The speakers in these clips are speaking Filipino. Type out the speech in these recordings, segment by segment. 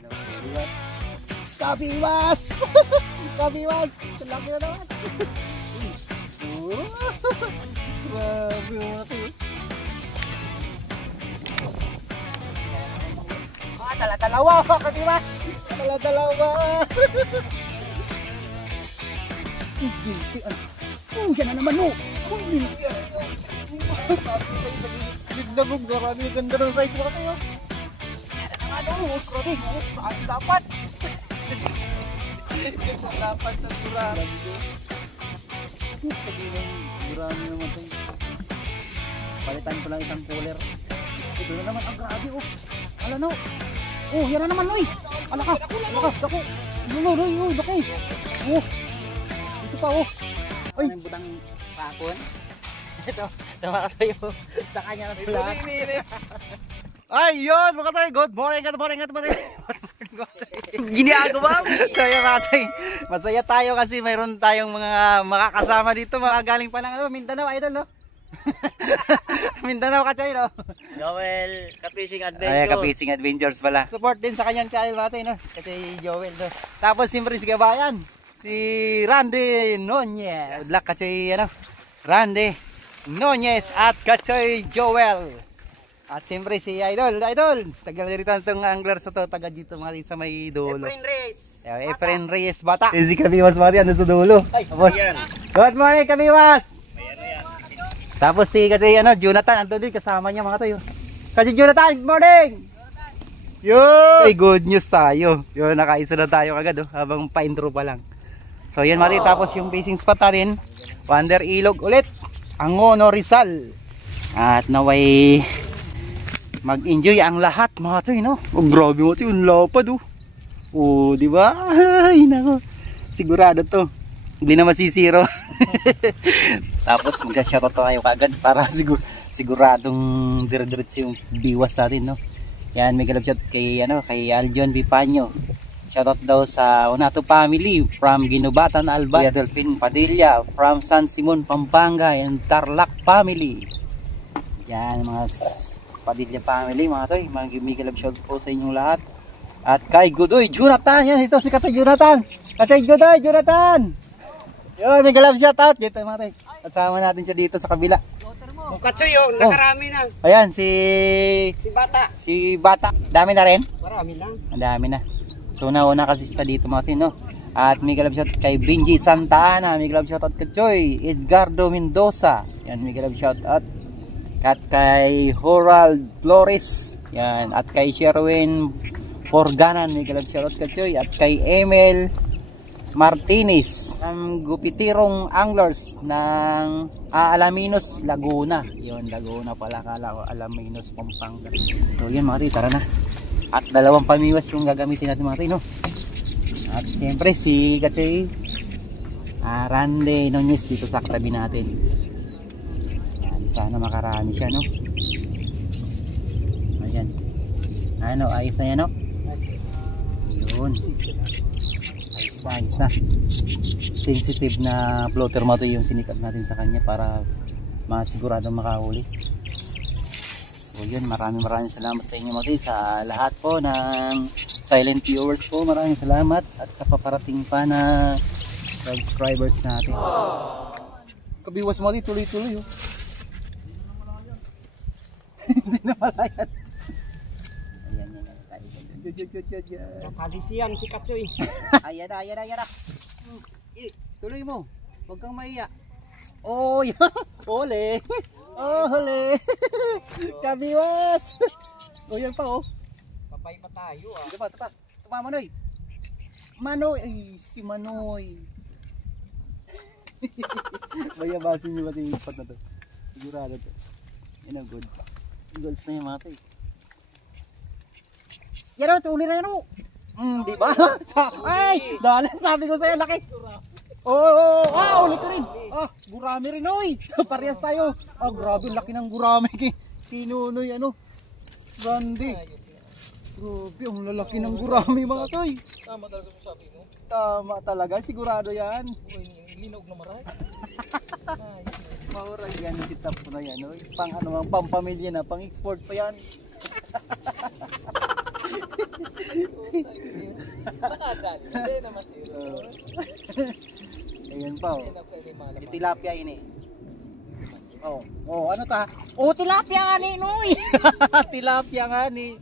naman. Kabiwas! Kabiwas! Laki na naman. Grabe mo natin. Dala-dalawa! Kabiwas! Dala-dalawa! Yan na naman, no! Uy, milkian! Sabi ko sa'yo, lagog, marami yung ganda ng size mo kayo. Ano, grabe, saan dapat? Saan dapat sa sura? Marami naman ito. Palitan ko lang isang cooler. Ito na naman, ang grabe, oh. Ala, no. Oh, yan na naman, Noy. Ala ka, dako. Noy, laki. Oh, ito pa, oh. Ay, ang butang pakon. Ito, tama ka sa'yo. Sa kanya na sila. Ay, yun, mga tayo. Good morning. Ginagawa mo. Masaya tayo kasi mayroon tayong mga makakasama dito. Mga galing pa ng Mindanao, idol, no? Mindanao ka, no? Joel, Ka-Fishing Adventures. Ay, Ka-Fishing Adventures pala. Support din sa kanyan kaya natin, no? Kasi Joel, no? Tapos siyempre si Gabayan. Si Randy Nunez. Black kasi, Randy Nunez at Kachoy Joel. At siyempre si Idol. Tagal na rito itong angler sa to. Taga dito mga sa may dulo. Efren Reyes Bata. Si Kabiwas Mari, ano sa dulo. Good morning, Kabiwas. Tapos si kasi Jonathan, andun din kasama niya mga tayo. Kasi Jonathan, good morning. Yun! Hey, good news tayo. Yun, nakaisa na tayo kagad, habang pa-intro pa lang. So yan Mari, tapos yung fishing spot natin, Wander Ilog ulit, Angono Rizal. At naway mag-enjoy ang lahat mga tayo, no? Oh, grabe mo tayo, yung lapad, oh. Oh, di ba? Ay, nako. Sigurado to. Hindi na masisiro. Tapos mag-shoutout tayo kagad para siguradong dire-diretso yung biwas natin, no? Yan, may galap shout kay Aljon Bipanyo. Shoutout daw sa Unato family from Ginubatan, Albay, Delphine Padilla from San Simon, Pampanga, and Tarlac family. Yan, mga Padilla family, mga toy. May galap shout po sa inyong lahat. At kay Godoy Jonathan, yan, ito si Katoy Jonathan. Katoy Godoy Jonathan. Yun, may galap shout out dito mga toy. Kasama natin siya dito sa kabila. Yung Katsoy, nakarami na. Ayan, si Bata. Dami na rin? Marami na. Ang dami na. So nauna kasi sa dito mga tin, no? At may galap shout kay Benji Santa Ana, may galap shout out kay Choy, Edgardo Mendoza. Yan, may galap shout out. At kay Horald Flores. Yan, at kay Sherwin Porganan, may galap shout out kay Choy. At kay Emil Martinez, ang gupitirong anglers ng Alaminos, Laguna. Yun, Laguna pala, kala ko Alaminos, Pampanga. So yun mga tayo, tara na. At dalawang pamiwas yung gagamitin natin mga tayo, no? At siyempre si Kachoy Randy Nunez dito sa katabi natin. Yan, sana makarami siya, no? Ayan. Ano, ayos na yan, no? Yun. Ayos na. Sensitive na floater mo to yung sinikap natin sa kanya para masiguradong makahuli. So yun, maraming salamat sa inyo mga sa lahat po ng silent viewers po. Maraming salamat at sa paparating pa na subscribers natin. Kabiwas mo tuloy-tuloy, oh. Hindi na malayan. Nakalisiyan si Katsoy. Ayan na. Tuloy mo. Huwag kang maiya. Oh, yan. Ole. Ole. Kabiwas. Oh, yan pa, oh. Papay pa tayo, ah. Diba, tapa, Manoy. Manoy. Ay, si Manoy. Bayabasin nyo ba yung spot na to? Sigurado to. Yan ang good. Goods na yung mga to, eh. Yan o, tuloy na yan o. Di ba? Ay, dahil sabi ko sa'yo, laki. Ulit ko rin. Gurami rin, oy. Parehas tayo. Grabe, laki ng gurami kinunoy, Randy. Grabe, ang lalaki ng gurami mga toy. Tama talaga sa sabi mo. Tama talaga, sigurado yan. Linog na maray. Maura yan, si Tap na yan. Pang pampamilya na, pang export pa yan. Makadali. Hindi na matiro. Ayan pa, oh. Hindi na pwede Yung malaman. tilapia ini. Oh, oh, ano ta? Oh, tilapia nga ni, Noy. Tilapia nga ni.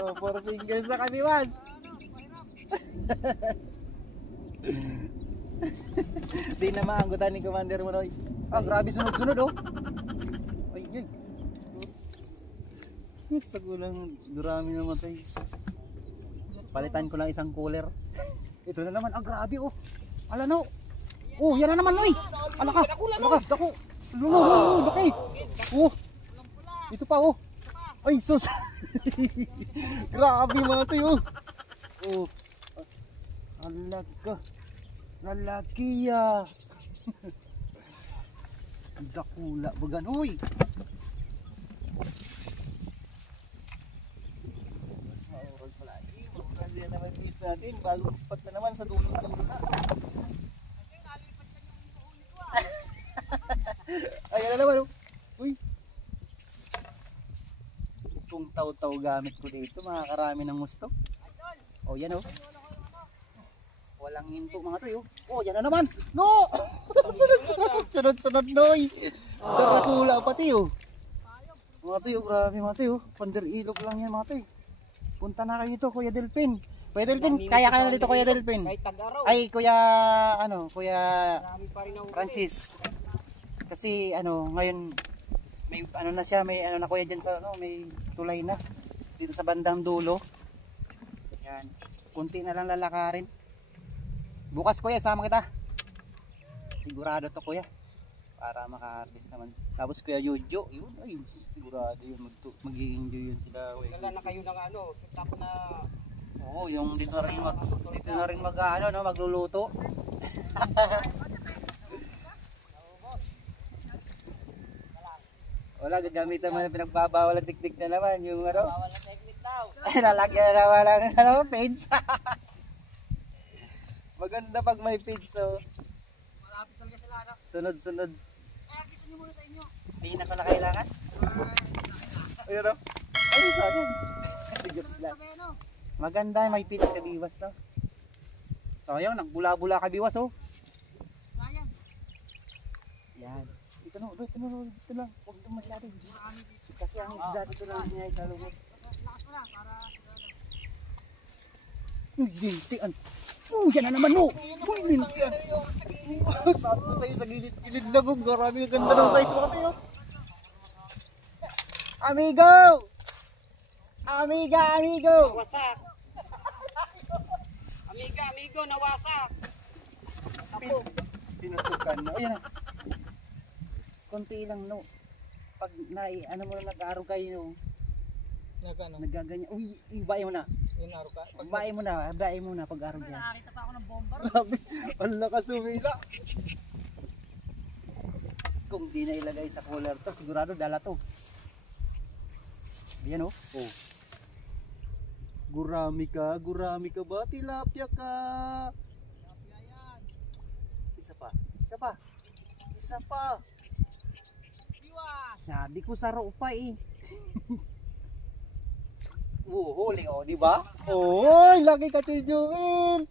Oh, 4 fingers na kami, man. Di na maanggutan ni Commander mo, Noy. Ah, grabe sunod-sunod, oh. Ay, ay. Gusto ko lang, durami naman tayo. Palitan ko lang isang cooler. Ito na naman, grabe, oh. Ala, no. Oh, yan na naman, Noy. Ala ka, dako. Laki. Oh, ito pa, oh. Ay, sus. Grabe mga ito, oh. Oh, ala ka. Lalaki, ah. Dakula, bagan, uy. Mas maurag pala. Kasi yan naman yung natin. Bagong spot na naman sa dulo na. Ayan na naman, oh. Uy. Kung taw-taw gamit ko dito, makakarami ng gusto. Oh, yan, oh. Walang hinto mga to, oh. Oh, yan na naman. No! Sunod-sunod, Noy. Darakula pati, oh. Mga to, oh. Grabe mga to, oh. Pander ilog lang yan mga to, eh. Punta na kayo dito, Kuya Delpin. Kuya Delpin, kaya ka na dito, Kuya Delpin. Kahit tag-araw. Ay, Kuya, Kuya Marami pa rin ang Francis. Kasi, ngayon, may, na siya, may, na Kuya dyan sa, may tulay na. Dito sa bandang dulo. Yan. Kunti na lang lalakarin. Bukas, Kuya, sama kita. Sigurado to, Kuya. Para maka-harvest naman. Tapos, Kuya Jojo, yun, ay, sigurado yun. Mag-i-enjoy yun sila. Wala na kayo ng setup na Oo, yung dito na rin magluluto. Wala, gagamitan mo na pinagbabawal ang tiktik na naman. Yung bawal na technique daw. lalagyan na naman ng page. Maganda pag may page, so. Malapit talaga sila, no? Sunod-sunod. Kaya gusto nyo muna sa inyo. Hindi na ko na kailangan. Ayun, no? Ay, sa akin. Jokes lang. Maganda, may page kabiwas, no? Sayang, nagbula-bula kabiwas, oh. Sayang. Yan. Ito lang. Huwag ito masyado. Kasi ang isda dito lang niya sa lubot. Lakas mo na, para Gintian. Yan na naman, no. Uy, gintian. Sabi ko sa'yo, sa gilid lang, oh. Marami ang ganda ng size mga tayo. Amigo! Amigo! nawasak. Amigo, nawasak. Pinutukan na. Ayan na. Konti lang, no. Pag mo na nag-aro kayo, nagaganyan. Uy, ibae mo na. Yung naro ka. Bae mo na pag-aro dyan. Nakakita pa ako ng bomber. Grabe, ang lakas umila. Kung di na ilagay sa cooler to, sigurado dala to. Ayan, oh. Oh. Gurami ka ba? Tilapia ka. Isa pa. Sabi ko sa ropa, eh. Huli, oh, di ba? Oy, lagi ka, Choy Joel.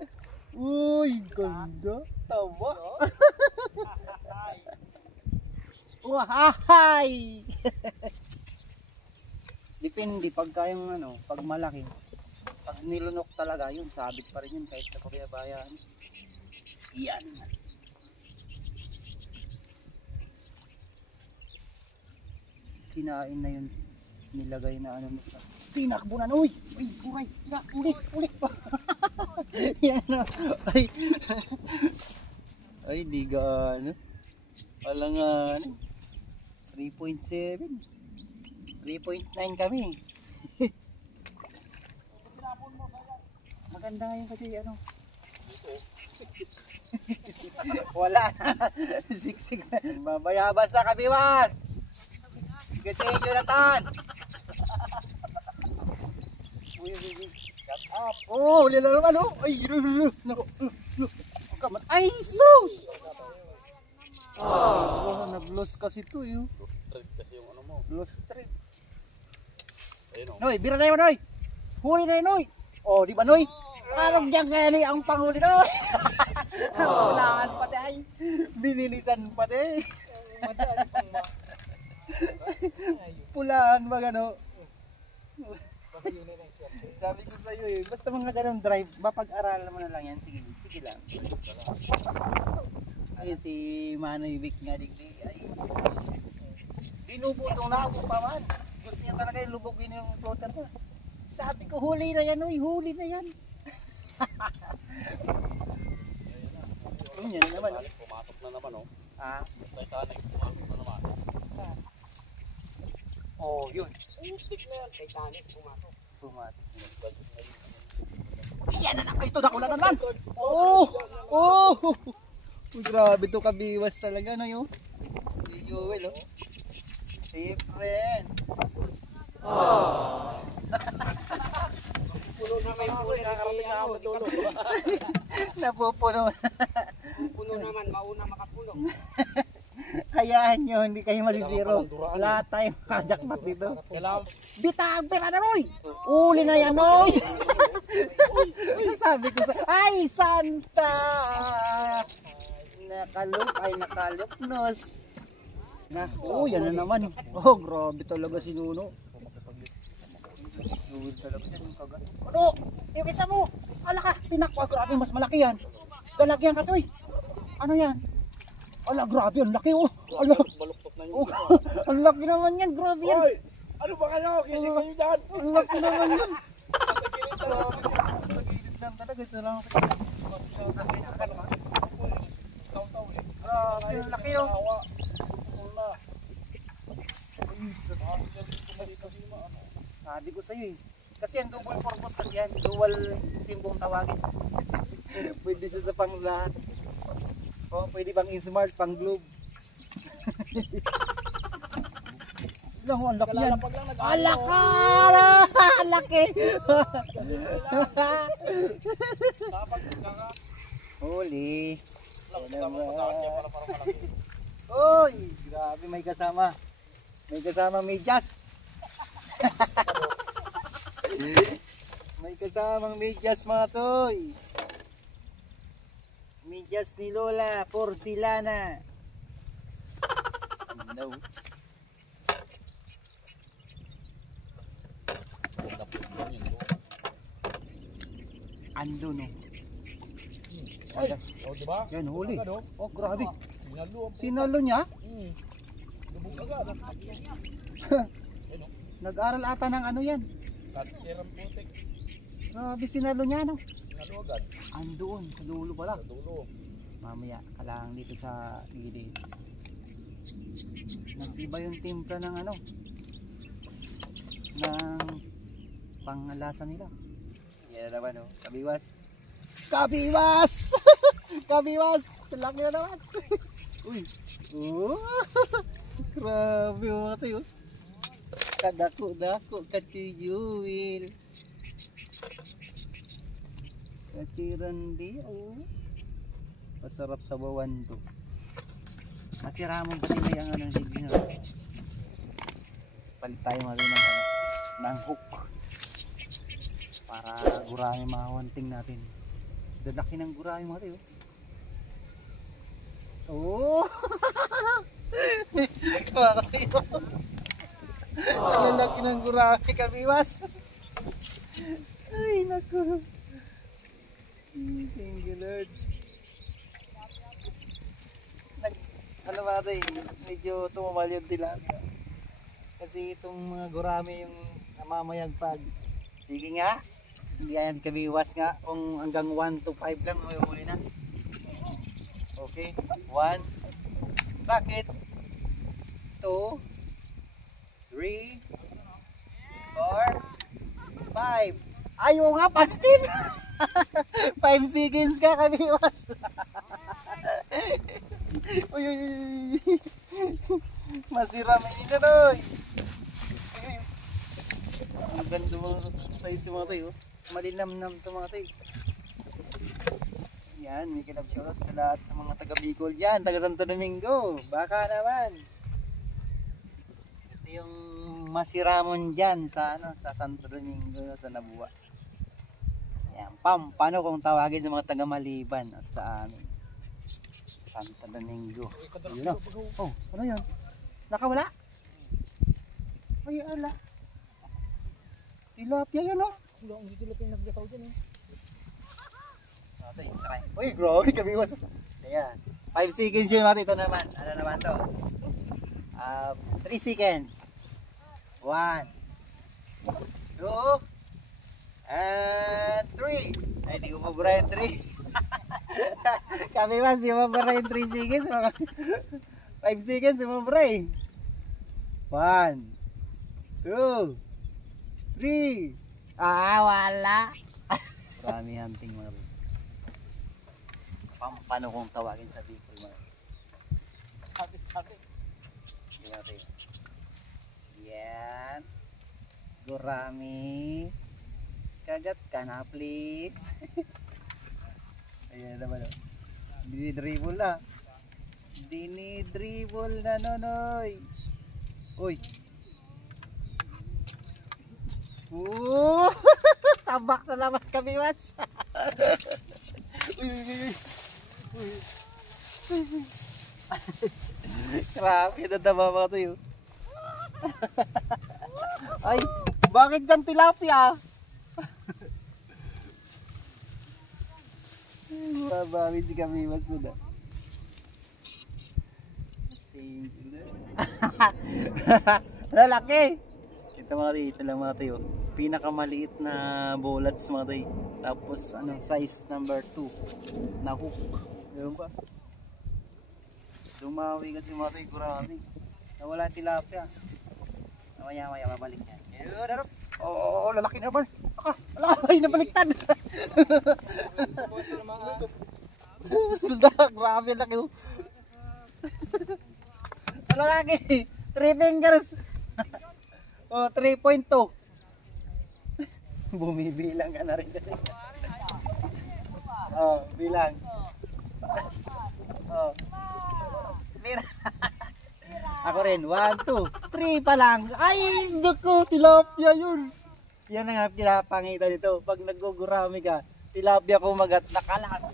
Uy, ganda. Tama. Wahay! Depende pagka yung pag malaki. Pag nilunok talaga, yun, sabit pa rin yun kahit sa pabayan. Yan. Kinain na yun. Nilagay na tinakbo na. Uy! Uy! Uli! Yan na. Ay, di gaano. Walang 3.7. 3.9 kami. Maganda yung kasi wala na. Siksik na. Mabayabas na kami, mas. Kasi Jonathan. Shut up. Oh, huli na naman, oh. Ay, ay, sus! Nag-loss kasi ito, yun. Lost thread kasi yung mo. Lost thread. Noy, bira na yun, Noy. Huli na yun, Noy. Oh, di ba, Noy? Parang diyan kaya ni ang panghuli, Noy. Pulaan pati ay. Binilisan pati. Pulaan ba gano? Sabi ko sa'yo eh, basta mga ganong drive, mapag-aralan mo na lang yan. Sige, sige lang. Ay, si Manoy Vic nga digdi. Ay, dinubutong na ako pa man. Gusto niya talaga yung lubogin yung floater na. Sabi ko, huli na yan, uy, huli na yan. Yan na naman. Pumatok na naman, oh. Ah, Titanic, pumatok na naman. oh, yun. Stick na yan. Titanic, pumatok. Pumatok. Yan na naman. Ito, nakula naman. Oh, oh. Uy, grabe to kabiwas talaga, no, yun. Si Joel, oh. Si friend. Oh. Puno na may huli. Nakarating na ako dulo. Napupuno. Puno naman, mauna makapuno. Hayaan nyo, hindi kayo masisiro. Lahat tayong kajakpat dito. Bitag, pera na, Roy! Uli na yan, Roy! Sabi ko sa... Ay, Santa! Nakalupnos. Oh, yan na naman. Oh, grabe talaga si Nuno. Grabe talaga yan yung kagat. Ano? Yung isa mo! Ala ka! Tinakwa, grabe, mas malaki yan. Dalagyan ka, Choy. Ano yan? Ala, grabe, ang laki, oh. Ala, Baluktot na oh, ang laki naman yan, grabe yan. Hoy! Ano ba kayo? Kising kayo dyan! Ang laki naman yan. Grabe, sa gilid lang talaga. Salamat ka. Grabe, ang laki, oh. Sabi ko sa'yo eh. Kasi ang double purpose kasi yan. Dual simbong tawagin. Pwede siya sa pang lahat. O pwede pang smart, pang globe. Lang, ang laki yan. Alaka! Ang laki! Huli. Uy! Grabe, may kasama. May kasama medyas. May kasamang medyas, mga toy. Medyas ni Lola, porcelana. No. Ando no. Ay! O, diba? Yan, huli. Agad, Oh, grabe. Sinalo. Sinalo niya? Lubog agad. Nag-aral ata ng ano yan. Katsirang putik. Grabe, sinalo niya, no? Sinalo agad. Andoon, sa dulo pala. Sa dulo. Mamaya, kalang dito sa gilid. Nag-iba yung timpla ng ano, ng pangalasa nila. Yan na naman, oh. Kabiwas. Kabiwas! Kabiwas! Laki na naman. Uy. Oh. Grabe mga tayo. Kadako-dako kachiyuil. Kachirandi. Oh. Masarap sa bawan to. Masiramon pati may ang ano hindi na. Palit tayo mga rin ng hook. Para gurahin mga hunting natin. Dadaki ng gurahin mga tayo. Oh! Mga kasayo. Ang laki ng gurahin kabiwas. Ay naku. Thank you Lord. Ano ba ito eh, medyo tumamal yung tilapia. Kasi itong mga gurami yung namamayagpag. Sige nga, hindi yan kabiwas nga. Kung hanggang 1 to 5 lang may huli na. Okay, 1. Bakit? 2 3 4 5. Ayaw nga, positive! 5 seconds ka kabiwas. Uy, uy, uy. Masira may inanoy. Ang ganda mga size mga tayo. Malinamnam ito mga tayo. Yan, may kinab shoutout sa lahat sa mga taga Bicol dyan, taga Santo Domingo. Baka naman. Ito yung masiramon dyan sa, ano, sa Santo Domingo, sa Nabua. Yan, paano kung tawagin sa mga taga Maliban at sa amin? Santo Domingo. Yun, oh, ano yun? Nakawala? Ay, ala. Tilapia yan, oh. Wala, hindi tilapia yung naglakaw dyan eh. Natin, try. Uy, grabe kami was. Ayan. 5 seconds yun natin. Ito naman. Ano naman to? 3 seconds. 1 2 and 3. Ay, di ko mabura yung 3. Kami mas, di mabura yung 3 seconds. 5 seconds, di mabura eh. 1 2 3. Ah, wala. Marami hunting mga rin. Paano kung tawagin sa Bicol mga rin? Sabi. Natin. Yan. Gurami. Kagat ka na please. Ayan naman o. Dinidribble na. Dinidribble na nonoy. Uy. Tabak na naman kami mas. Uy. Grabe na tama mga tuyo. Ay, bakit dyan tilapia? Mabawin si Kamiwas na. Lalaki. Kita mga dito lang mga tuyo. Pinakamaliit na bullets mga tuyo. Tapos ano, size number 2 na hook. Ayun ba? Dumawi kasi mga tayo, grabe. Nawala ang tilapia. Maya mabalik yan. Yun, ano? Oo, lalaki na ba? Ay, nabaliktad. Grabe, laki. Lalaki, 3 fingers. Oh, 3.2. Bumibilang ka na rin kasi. Oh, bilang. Oh. Ako rin, 1, 2, 3 pa lang. Ay, naku, tilapia yun. Yan ang pinapangita nito. Pag nagugurami ka, tilapia kumagat, nakalas.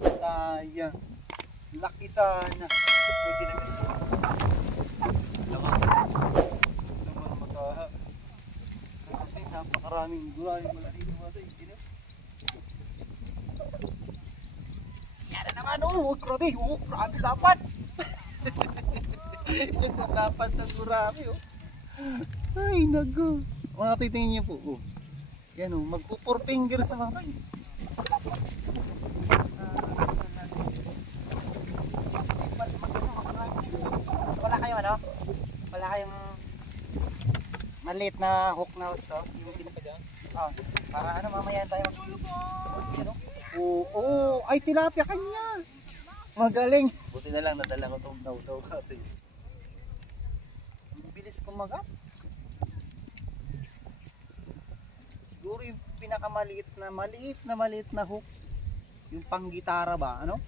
Sayang. Laki sana. May ginagano. Kasi napakaraming gurami mula dito mga tayo. Yan na naman, grabe, grabe dapat. Dapat ng gurami, oh. Ay, nago. Mga titingin niyo po, oh. Yan, oh, mag-4 fingers na mga tayo. Wala kayong ano? Wala kayong maliit na hook na gusto? Oh, para ano, mamaya tayo mag- Oo, ay tilapia kanya. Magaling. Buti na lang nadala ko itong daw-daw kasi. Ang bilis kumagat. Siguro yung pinakamaliit na hook. Yung panggitara ba, ano?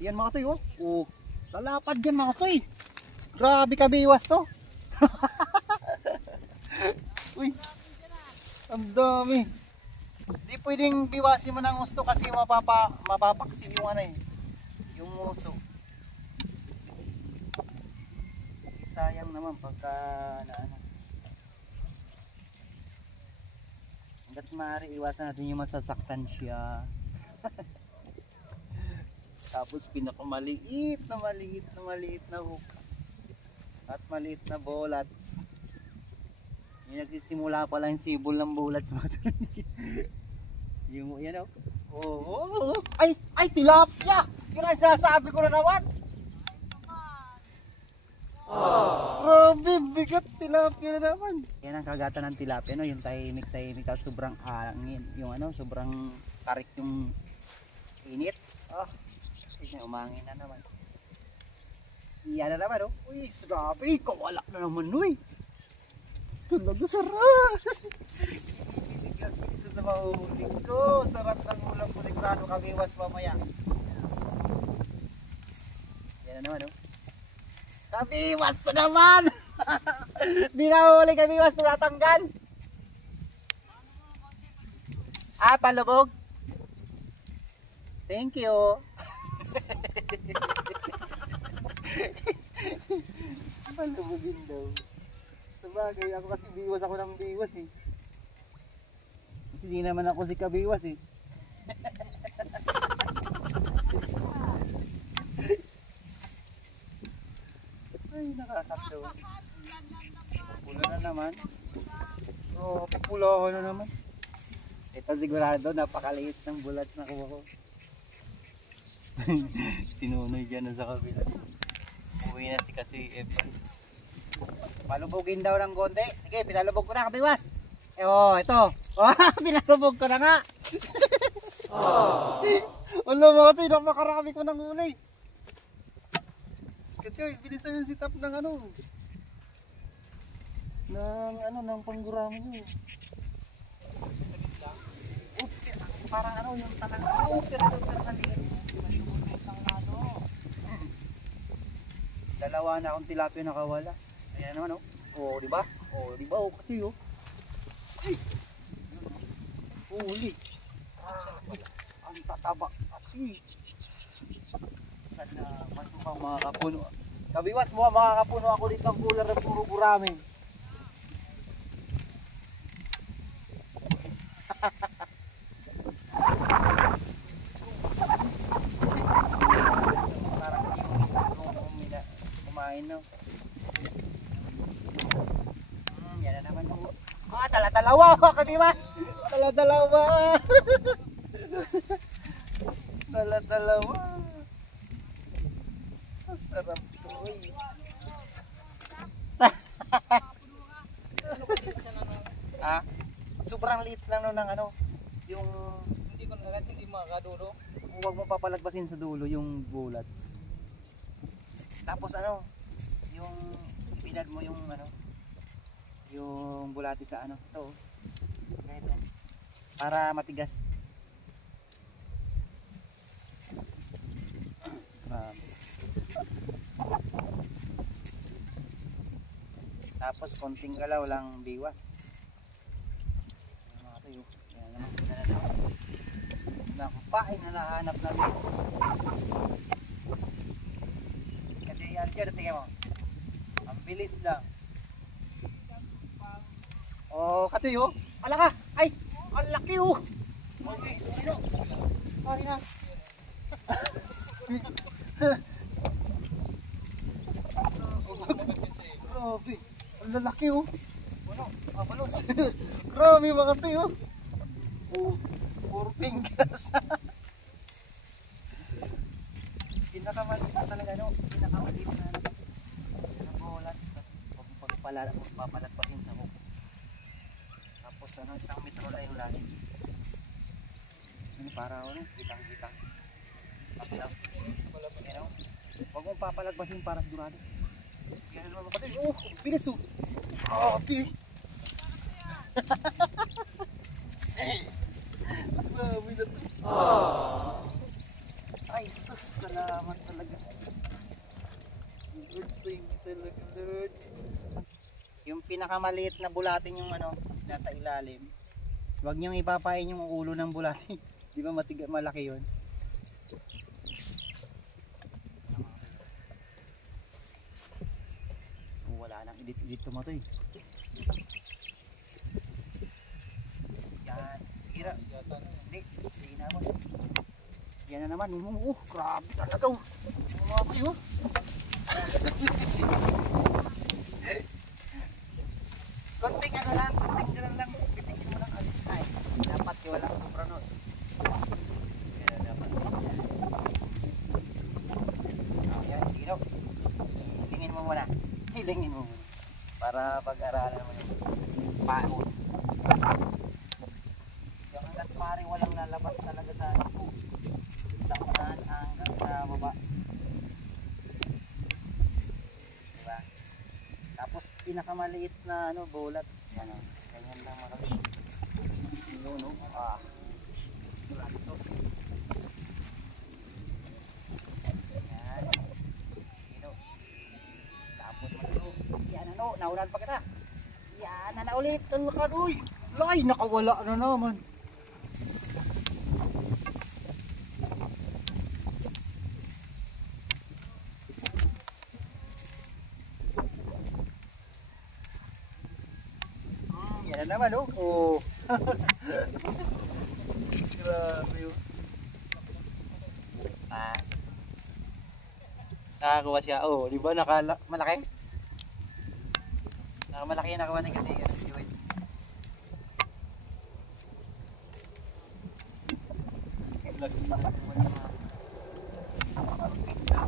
Yan mga toy, oh. Oh, lalapad yan mga toy. Grabe kabiwas to. Uy, ang dami. Di pwedeng biwasin mo ng gusto kasi mapapaksin yung ano eh. Yung muso. Sayang naman pagka ano. Hanggat maaari iwasan natin yung masasaktan siya. Tapos pinakamaliit na hook. At maliit na bullets. Yung nagsisimula pa lang yung sibol ng bullets. Yung yan o. Oh. Ay tilapia! Yun ang sinasabi ko na naman. Grabe, bigat tilapia na naman. Yan ang kagatan ng tilapia, no? Yung tahimik at sobrang angin. Yung ano, sobrang tarik yung init. Umangin na naman. Yan na naman, oh. Uy, grabe, kawala na naman, uy. Talaga sarap. Ito sa mahuhuling ko. Sarap ng ulam ko. Sigurado kabiwas mamaya. Yan na naman, oh. Kabiwas na naman. Di na huli kami mas natanggal. Ah, palubog. Thank you. Palubogin daw. Sabagay, ako kasi biwas ako ng biwas eh. Kasi di naman ako si kabiwas eh. Ay, nakakatawa. Pula na naman. Oo, pula ako na naman. Ito sigurado, napakaliit ng bulat na kuha ko. Sinunoy dyan na sa kabila. Uwi na si Katoy Efron. Palubogin daw ng konti. Sige, pinalubog ko na, kabiwas. Oh, ito. Oh, pinalubog ko na nga. Wala mo kasi, napakarami ko ng ulay. Katoy, bilisan yung sit-up ng ano. Ng pangguramo nyo. Parang ano yung talagang super maliit. Dalawa na akong tilapia nakawala. Ayan naman oh. Oh, di ba? Oh, di ba? Oh, kasi oh. Ay. Huli. Ang tataba. Ay. Salamat mo pang mga kapuno. Kabiwas mo mga kapuno ako dito ang cooler ng puro gurami. No? Yan na naman po. Ah, dala-dalawa ako kabiwas. Dala-dalawa. Dala-dalawa. Sasarap to. Ah, sobrang liit lang no ng ano, yung Hindi ko agad hindi makakadulo. huwag mo papalagpasin sa dulo yung bullets. Tapos ano, yung pinad mo yung ano, yung bulati sa ano, ito. Ganito. Para matigas. Tapos konting galaw lang biwas. Mga tayo. Yan naman pinananaw. Nakupain na nahanap namin. Kasi yan dyan, tingnan mo. Ang bilis lang. Oh, katuyo. Ala ka. Ay, ang laki oh. Okay, ano? Sorry na. Grabe. Ang lalaki oh. Ano? Mabalos. Grabe mga katuyo. Oh, puro pinggas. Pinakamalit na talaga ano. Pinakamalit na ano. Bullets na. Papalagpasin sa hook. Tapos ano, 1 metro na yung lalim. Ano para ano, kitang-kitang. Pakita. Ano? Huwag mong papalagpasin para sigurado. Yan naman kapatid. Oh, bilis oh. Oh, okay. Grabe na to. Ay, sus, salamat talaga. Lord, thank you talaga, Lord. Yung pinakamaliit na bulatin yung ano, nasa ilalim. Huwag niyong ipapain yung ulo ng bulatin. Di ba malaki yun? Oh, wala nang edit-edit tumatoy. Yan. Hira. Hindi. Sige na mo. Yan na naman. Oh, grabe talaga. Mga kayo. Konting ano lang. Konting dyan lang. Pitingin mo lang. Ay, dapat walang sobra nun. Yan, dapat. Yan, sige no. Hilingin mo muna. Hilingin mo muna. Para pag-aralan mo yung paon. Hanggat pare walang lalabas talaga sa ano. Sa unahan hanggang sa baba. Diba? Tapos pinakamaliit na ano, bullets. Ano, ganyan lang mga kapit. No. Ah. Wala dito. Yan. Dito. Tapos ano, yan ano, naunan pa kita. Yan na ulit. Tulukan, uy. Lay, nakawala na naman. Yan na naman, oh. Oh. Grabe yun. Ah. Nakakuha siya. Oh, di ba malaki? Nakamalaki yung nakakuha ni kasi.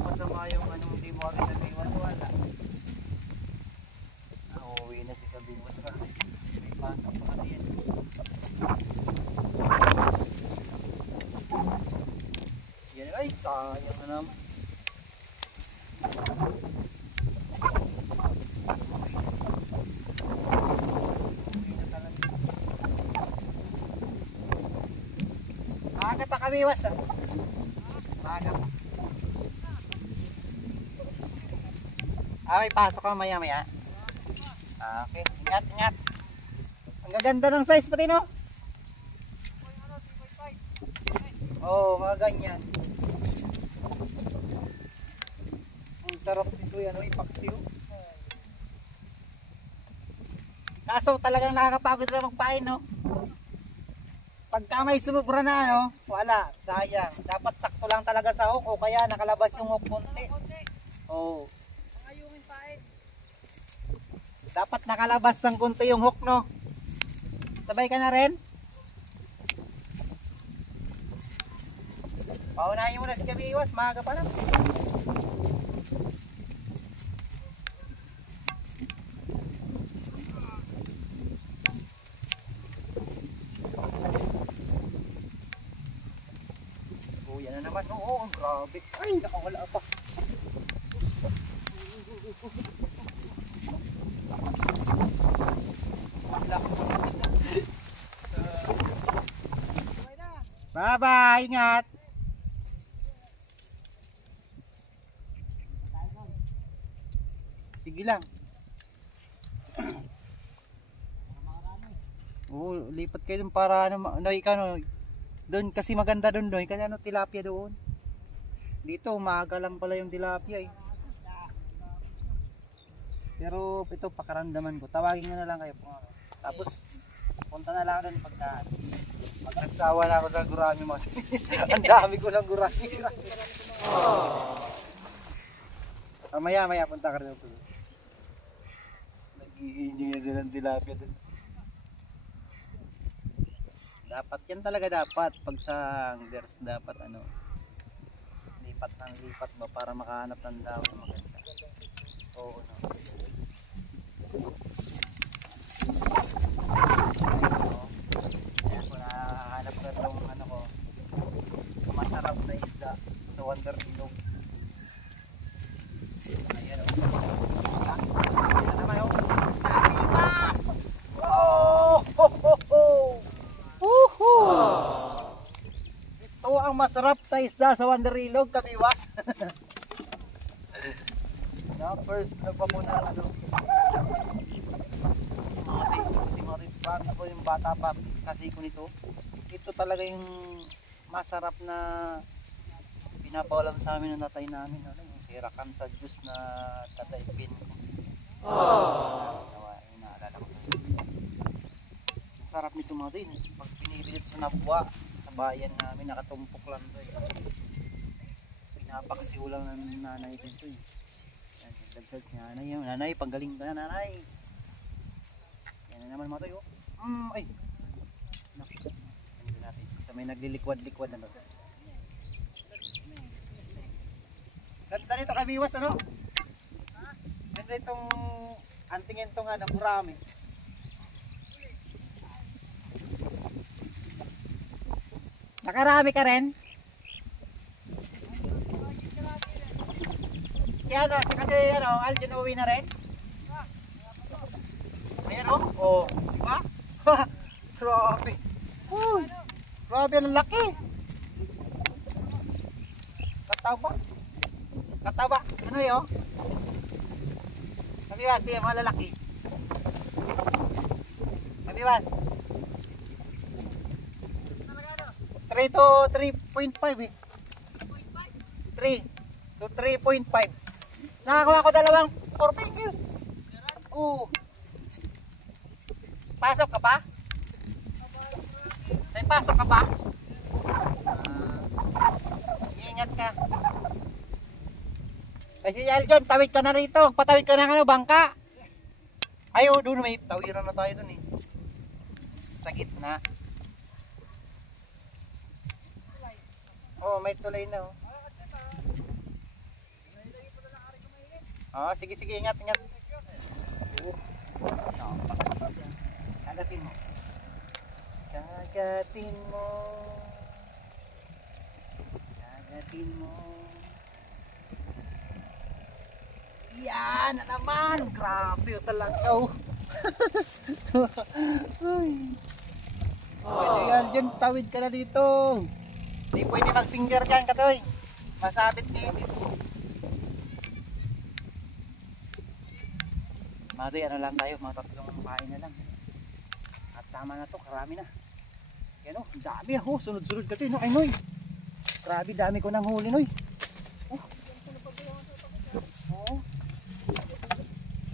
Masama yung anong hindi mo agad nabiwan. Wala. Nauwi na si Kabiwas ka. May pasok pa kasi yan. Yan, ay sayang na naman. Maaga pa Kabiwas ah. Maaga pa. May pasok ka maya maya. Okay, ingat, ingat. Ang gaganda ng size pati no? Oo, mga ganyan. Ang sarap nito yan, ipaksiw. Kaso talagang nakakapagod na magpain no? Pagka may sumubra na no, wala, sayang. Dapat sakto lang talaga sa hook o kaya nakalabas yung hook konti. Oo. Dapat nakalabas ng konti yung hook no. Sabay ka na rin. Paunahin mo na si Kabiwas, maaga pa lang. Oh, yan na naman. Oo, grabe. Ay, nakawala pa. Bye-bye, ingat. Sige lang. Oo, lipat kayo dun para ano, doon kasi maganda doon kasi ano, tilapia doon. Dito umaga lang pala yung tilapia eh. Pero ito pakaramdaman ko, tawagin nyo na lang kayo. Tapos punta na lang doon pag nagsawa na ako sa gurami mo. Ang dami ko ng gurami. Maya punta ka rin ako. Nag-i-enjoy sila ng tilapia doon. Dapat yan talaga dapat pag sa anglers dapat ano, lipat ng lipat ba para makahanap ng dahon na maganda. Oo no. Ayan ko nahanap ko itong ano ko, masarap na isda sa Wonder Ilog. Ayan o. Ayan naman o. Kabiwas! Oh! Ho ho ho! Woohoo! Ito ang masarap na isda sa Wonder Ilog, Kabiwas. Na first na pa muna ano. Si Marit Paris po yung bata pa kasi ko nito. Ito talaga yung masarap na pinapaulam sa amin ng tatay namin. Ano, yung hirakan sa juice na tatay pin ko. Naalala ko. Sarap nito mga din. Pag pinipilit sa nabwa sa bayan namin, nakatumpok lang ito eh. Pinapakasiw lang ng nanay ko ito eh. Yan, dagsag nanay yun. Nanay, panggaling ka na nanay. Yan na naman mga tayo. Ay! Naku. Ano natin? Sa may naglilikwad-likwad na ito. Ganda nito Kabiwas ano? Ganda itong antingin itong ano, gurami. Nakarami ka rin? Si ano, si kasi ano, Aljon uwi na rin? Ayan o, oh, diba? Grabe. Grabe ang laki. Kataba. Kataba, ano yun? Kabiwas, di yung mga lalaki. Madiwas. 3 to 3.5 eh. 3 to 3.5. Nakakuha ko dalawang 4 fingers. Oo. Pasok ka pa? May pasok ka pa? Ingat ka. Ay si Aljon, tawid ka na rito. Patawid ka na bangka. Ay, doon may tawiran na tayo doon eh. Sa gitna. Oh, may tulay na oh. Oh, sige, ingat. Kagatin mo. Kagatin mo. Yan na naman. Grabe talaga oh. Pwede yan dyan. Tawid ka na dito. Hindi pwede mag-singer dyan katoy. Masabit kayo dito. Matoy, ano lang tayo, mga tatlong kain na lang. At tama na to, karami na. Yan o, dami ako, sunod-sunod ka to, no? Ay noy, grabe, dami ko nang huli noy. Oh.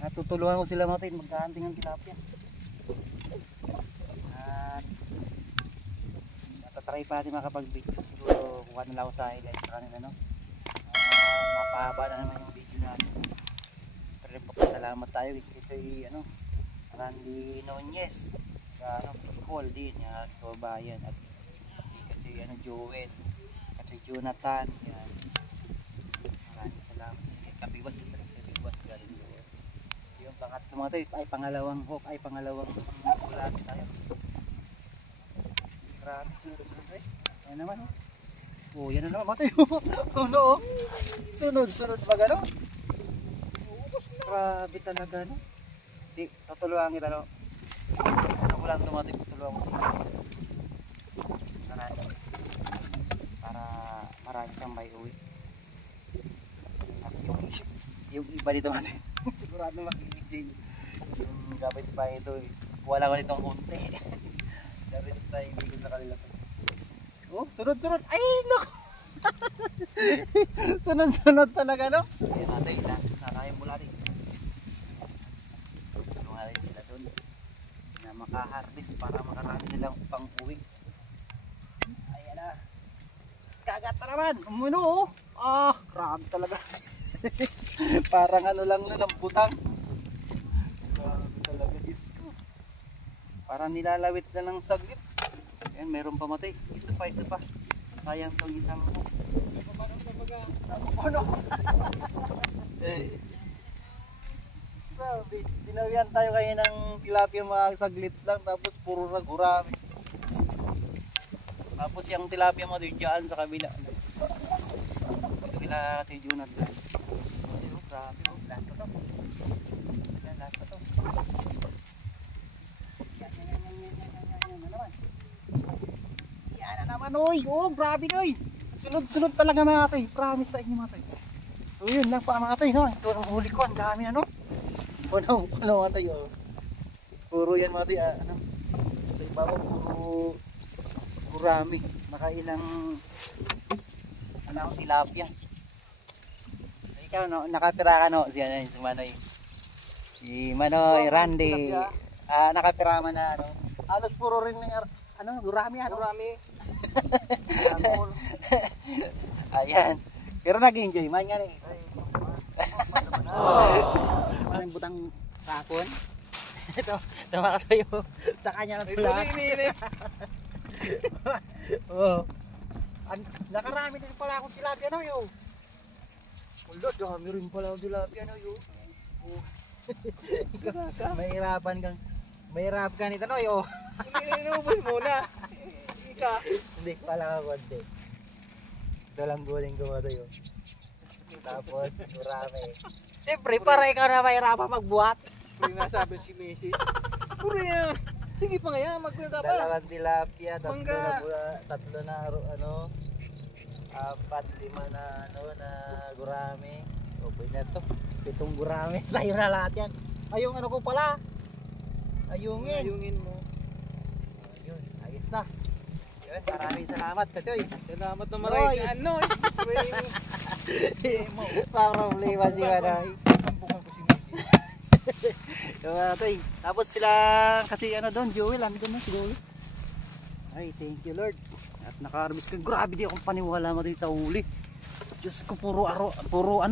Natutulungan ko sila Matoy, magkahanting ng tilapia. At matatry pa natin makapag-video, siguro kuha na lang ako sa highlight sa kanila, no? Mapahaba na naman yung video natin. Papasalamat tayo kay Randy Nonyes sa Bicol din at kabayan at kay Joel at Jonathan yan. Maraming salamat kabiwas galing doon. Yung pangatlo mga tayo ay pangalawang hook ay pangalawang ulat tayo. Grabe sunod eh. Yan naman oh. Oh yan na naman mga tayo. Oh no. Sunod ba gano'n? Grabe talaga no. Di, tutulungan kita no. Ako lang dumating, tutulungan ko siya. Para marami siyang may uwi. At yung iba dito kasi sigurado makikijay. Yung gabay pa ito wala ko nitong konti. Dari sa tayo hindi sa kanila. Oh, sunod. Ay naku. Sunod talaga no. Ayan natin, last na tayo mula rin. Sila doon na makaharvest para makarami silang pang uwi. Ayan na, kagat na naman umuno oh. Grabe talaga. Parang ano lang na ng butang. Grabe talaga Diyos ko, parang nilalawit na ng saglit. Ayan, meron pa Matoy, isa pa sayang tong isang ano. Grabe, dinawian tayo kayo ng tilapia mga saglit lang tapos puro na gurami. Tapos yung tilapia mo dyan sa kabila. Ito kila si Jonathan. Oh, grabe oh, last na to. Yan, last na to. Yan na naman oy. Oh, grabe oy. Sunod talaga mga tayo. Promise sa inyo mga tayo. So yun lang pa mga tayo no. Ito ang huli ko, ang dami ano. Puno mga tayo. Puro yan mga tayo sa ibabaw puro gurami. Nakailang tilapia. Ikaw no, nakapira ka no. Si Manoy. Si Manoy, Randy. Nakapira man na ano. Halos puro rin ng gurami ano. Gurami. Ayan. Pero nag-enjoy man yan eh. Ang butang sapon. Ito, tama ka tayo sa kanya ng tulak. Oh. Nakarami din pala akong tilapia no yo. Wala, dami rin pala akong tilapia no yo. Oh. Mahirap ka nito no yo. Inubos muna. Ika. Hindi pala ako konti. Ito lang guling gumato yo. Tapos marami. Siyempre para ikaw na mahirapan magbuhat. Puro nga sabi si Messi. Puro yan. Sige pa nga yan, magkuha ka pa. Dalawang tilapia, tatlo na ano, 4, 5 na na gurami. Okay na to. 7 gurami. Sa'yo na lahat yan. Ay yung ano ko pala. ayungin. Ayungin mo. Ayun, ayos na. Yun, maraming salamat Kachoy. Salamat na Noy. maray. Ano? Pa problema si Manay. Kampukan ko si Missy. Tapos sila kasi ano doon, Joel, andun na si Joel. Ay, thank you Lord. At naka-harvest ka. Grabe di akong paniwala mo din sa huli. Diyos ko, puro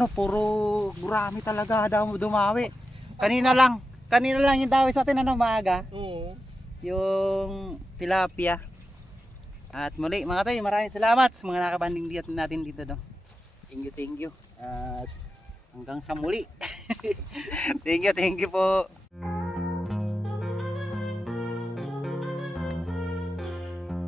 gurami talaga dumawi. Kanina lang yung dawi sa atin ano, maaga. Oo. Yung tilapia. At muli mga tayo, maraming salamat sa mga nakabanding natin dito do. Thank you. At hanggang sa muli. Thank you po.